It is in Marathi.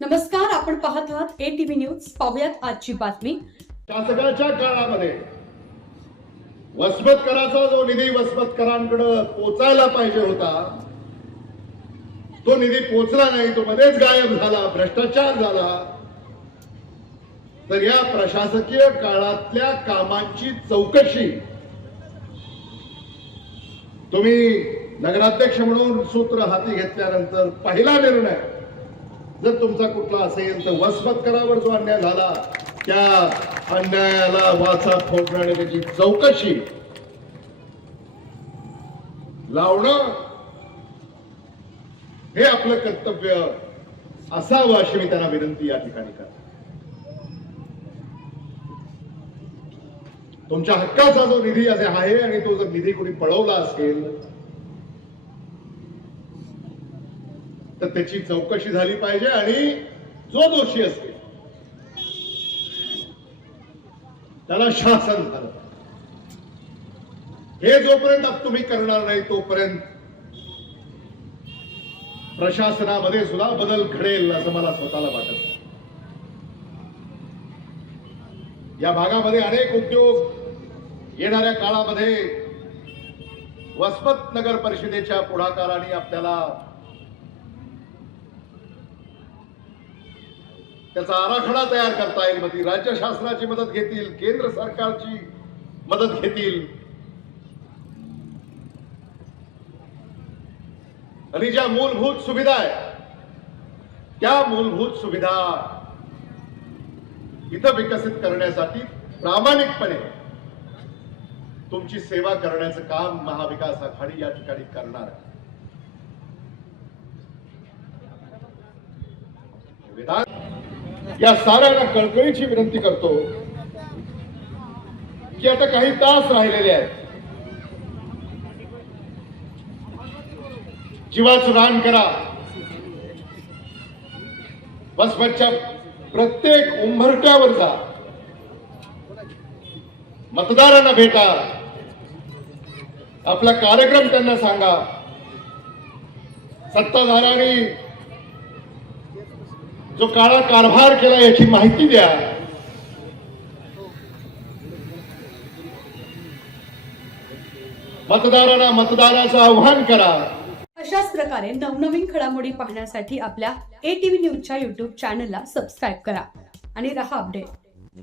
नमस्कार आपण पाहत आहात ए टीव्ही न्यूज पाहुयात आजची बातमी. शासकाच्या काळामध्ये वसमतकराचा जो निधी वसमतकरांकडे पोचायला पाहिजे होता तो निधी पोचला नाही तो मध्येच गायब झाला भ्रष्टाचार झाला. तर या प्रशासकीय काळातल्या कामांची चौकशी तुम्ही नगराध्यक्ष म्हणून सूत्र हाती घेतल्यानंतर पहिला निर्णय जर तुमचा कुठला असेल तर वसमतकरावर जो अन्याय झाला त्या अन्यायाला वाचा फोडणं आणि त्याची चौकशी. लावणं हे आपलं कर्तव्य असावं अशी मी त्यांना विनंती या ठिकाणी करतो. तुमच्या हक्काचा जो निधी असे आहे आणि तो जर निधी कुणी पळवला असेल तर त्याची चौकशी झाली पाहिजे आणि जो दोषी असेल त्याला शासन झालं हे जोपर्यंत तुम्ही करणार नाही तोपर्यंत प्रशासनामध्ये सुद्धा बदल घडेल असं मला स्वतःला वाटत या भागामध्ये अनेक उद्योग येणाऱ्या काळामध्ये वसमत नगर परिषदेच्या पुढाकाराने आपल्याला त्याचा आराखडा तयार करता येईल. मग ती राज्य शासनाची मदत घेतील केंद्र सरकारची मदत घेतील. आणि ज्या मूलभूत सुविधा आहे त्या मूलभूत सुविधा इथं विकसित करण्यासाठी प्रामाणिकपणे तुमची सेवा करण्याचं काम महाविकास आघाडी या ठिकाणी करणार आहे. विधान या साऱ्यांना कळकळीची विनंती करतो की आता काही तास राहिलेले आहेत. जीवाचं रान करा. वसमतच्या प्रत्येक उंभरट्यावर जा. मतदारांना भेटा. आपला कार्यक्रम त्यांना सांगा. सत्ताधाऱ्यांनी जो काळा कारभार केला याची माहिती द्या. मतदारांना मतदानाचं आव्हान करा. अशाच प्रकारे नवनवीन घडामोडी पाहण्यासाठी आपल्या ए टीव्ही न्यूजच्या युट्यूब चॅनलला सबस्क्राईब करा. आणि रहा अपडेट